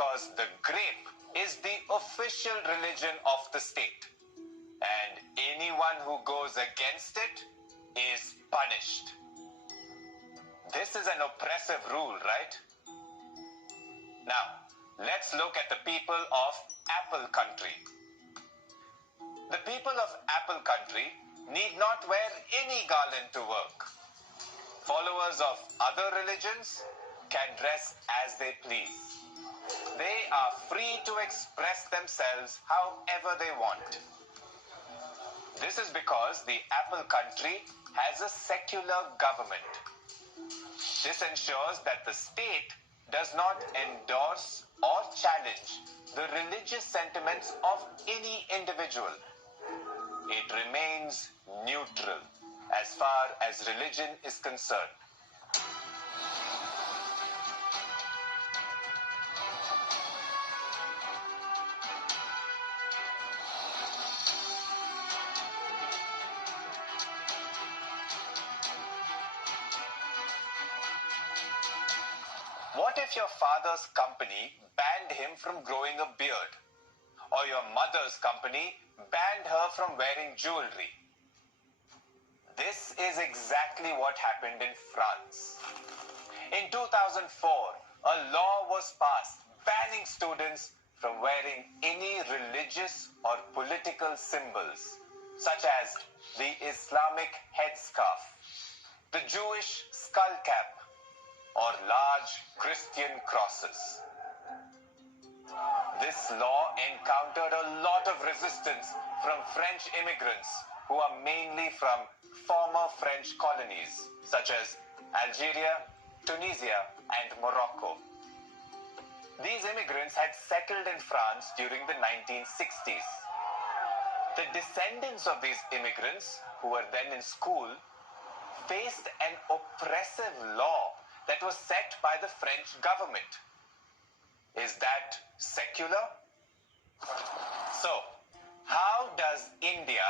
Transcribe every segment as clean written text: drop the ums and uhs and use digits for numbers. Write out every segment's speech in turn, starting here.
because the grape is the official religion of the state, and anyone who goes against it is punished. This is an oppressive rule, right? Now, let's look at the people of Apple Country. The people of Apple Country need not wear any garland to work. Followers of other religions can dress as they please. They are free to express themselves however they want. This is because the Apple Country has a secular government. This ensures that the state does not endorse or challenge the religious sentiments of any individual. It remains neutral as far as religion is concerned. What if your father's company banned him from growing a beard? Or your mother's company banned her from wearing jewelry? This is exactly what happened in France. In 2004, a law was passed banning students from wearing any religious or political symbols, such as the Islamic headscarf, the Jewish skull cap, or large Christian crosses. This law encountered a lot of resistance from French immigrants who are mainly from former French colonies such as Algeria, Tunisia, and Morocco. These immigrants had settled in France during the 1960s. The descendants of these immigrants, who were then in school, faced an oppressive law that was set by the French government. Is that secular? So, how does India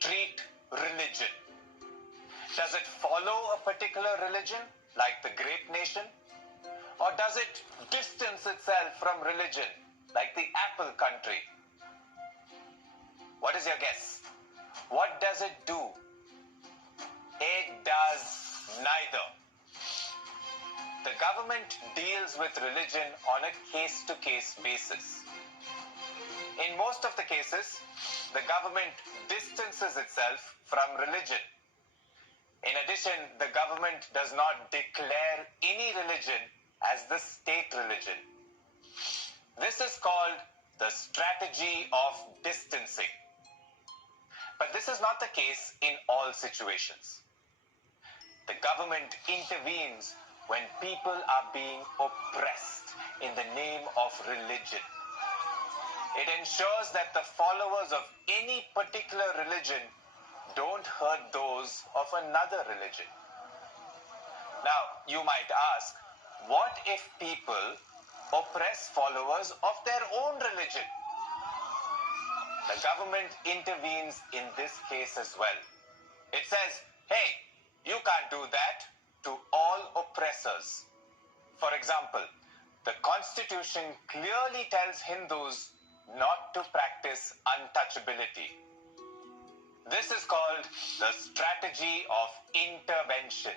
treat religion? Does it follow a particular religion, like the Grape Nation? Or does it distance itself from religion, like the Apple Country? What is your guess? What does it do? It does neither. The government deals with religion on a case-to-case basis. In most of the cases, the government distances itself from religion. In addition, the government does not declare any religion as the state religion. This is called the strategy of distancing. But this is not the case in all situations. The government intervenes when people are being oppressed in the name of religion. It ensures that the followers of any particular religion don't hurt those of another religion. Now, you might ask, what if people oppress followers of their own religion? The government intervenes in this case as well. It says, hey, you can't do that to all oppressors. For example, the Constitution clearly tells Hindus not to practice untouchability. This is called the strategy of intervention.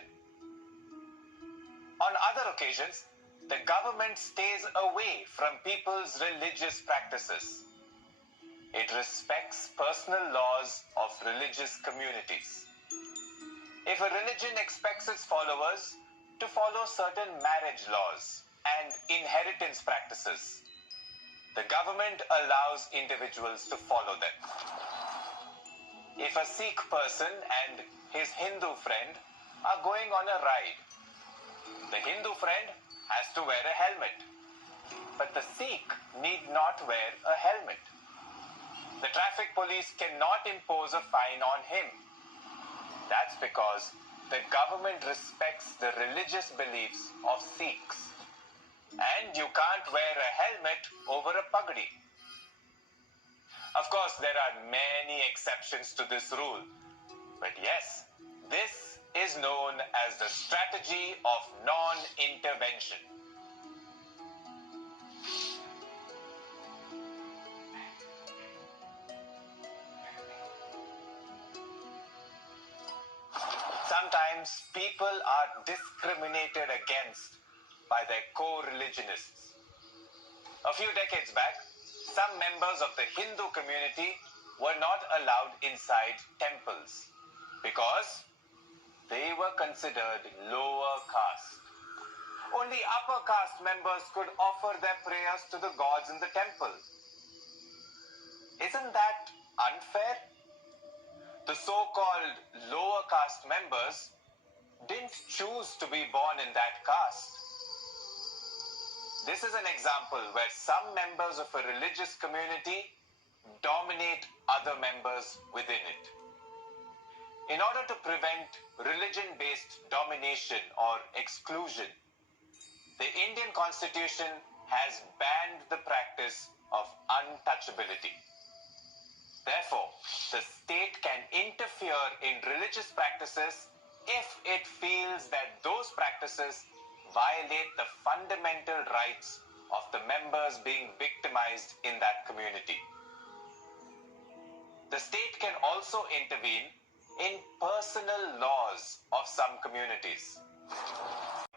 On other occasions, the government stays away from people's religious practices. It respects personal laws of religious communities. If a religion expects its followers to follow certain marriage laws and inheritance practices, the government allows individuals to follow them. If a Sikh person and his Hindu friend are going on a ride, the Hindu friend has to wear a helmet, but the Sikh need not wear a helmet. The traffic police cannot impose a fine on him. That's because the government respects the religious beliefs of Sikhs. And you can't wear a helmet over a pagdi. Of course, there are many exceptions to this rule. But yes, this is known as the strategy of non-intervention. Sometimes people are discriminated against by their co-religionists. A few decades back, some members of the Hindu community were not allowed inside temples because they were considered lower caste. Only upper caste members could offer their prayers to the gods in the temple. Isn't that unfair? The so-called lower caste members didn't choose to be born in that caste. This is an example where some members of a religious community dominate other members within it. In order to prevent religion-based domination or exclusion, the Indian Constitution has banned the practice of untouchability. Therefore, the state can interfere in religious practices if it feels that those practices violate the fundamental rights of the members being victimized in that community. The state can also intervene in personal laws of some communities.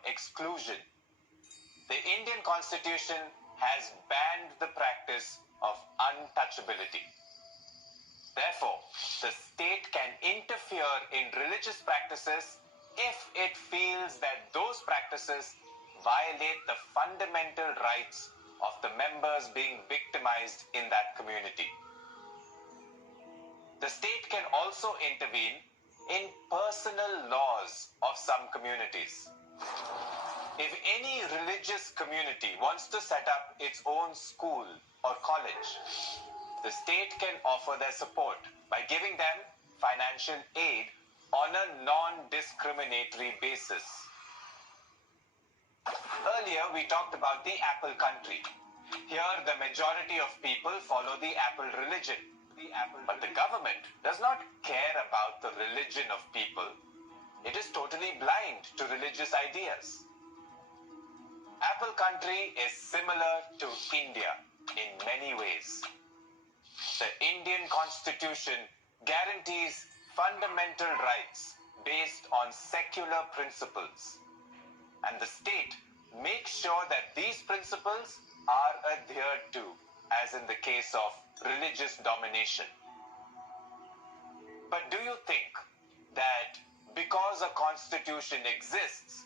Exclusion. The Indian Constitution has banned the practice of untouchability. Therefore, the state can interfere in religious practices if it feels that those practices violate the fundamental rights of the members being victimized in that community. The state can also intervene in personal laws of some communities. If any religious community wants to set up its own school or college, the state can offer their support by giving them financial aid on a non-discriminatory basis. Earlier, we talked about the Apple country. Here, the majority of people follow the Apple religion. But the government does not care about the religion of people. It is totally blind to religious ideas. Apple country is similar to India in many ways. The Indian Constitution guarantees fundamental rights based on secular principles, and the state makes sure that these principles are adhered to, as in the case of religious domination. But do you think that because a constitution exists,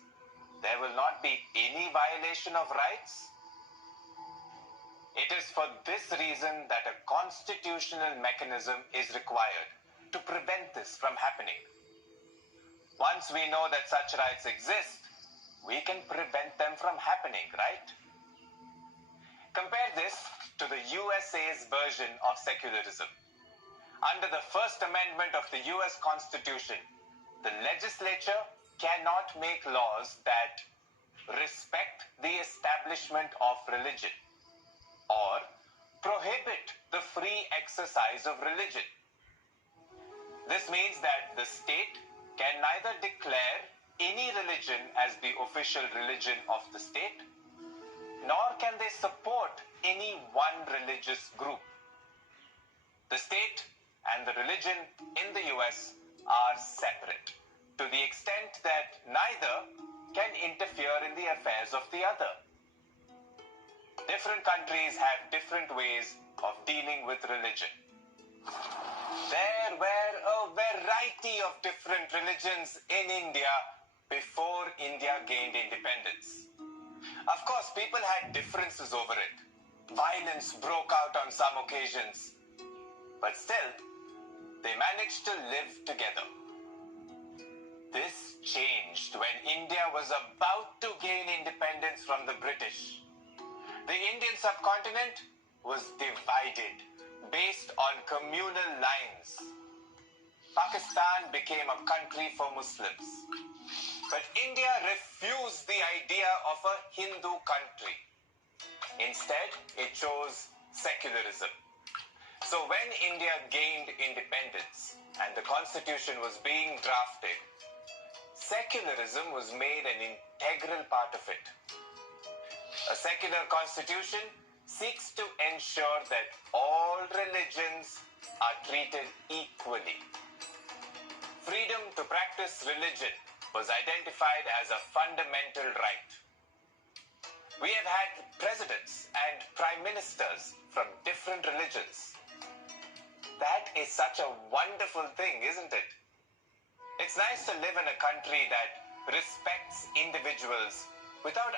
there will not be any violation of rights? It is for this reason that a constitutional mechanism is required to prevent this from happening. Once we know that such rights exist, we can prevent them from happening, right? Compare this to the USA's version of secularism. Under the First Amendment of the US Constitution, the legislature cannot make laws that respect the establishment of religion or prohibit the free exercise of religion. This means that the state can neither declare any religion as the official religion of the state, nor can they support any one religious group. The state and the religion in the US are separate to the extent that neither can interfere in the affairs of the other. Different countries have different ways of dealing with religion. There were a variety of different religions in India before India gained independence. Of course, people had differences over it. Violence broke out on some occasions. But still, they managed to live together. This changed when India was about to gain independence from the British. The Indian subcontinent was divided based on communal lines. Pakistan became a country for Muslims. But India refused the idea of a Hindu country. Instead, it chose secularism. So when India gained independence and the constitution was being drafted, secularism was made an integral part of it. A secular constitution seeks to ensure that all religions are treated equally. freedom to practice religion was identified as a fundamental right. We have had presidents and prime ministers from different religions. That is such a wonderful thing, isn't it? It's nice to live in a country that respects individuals without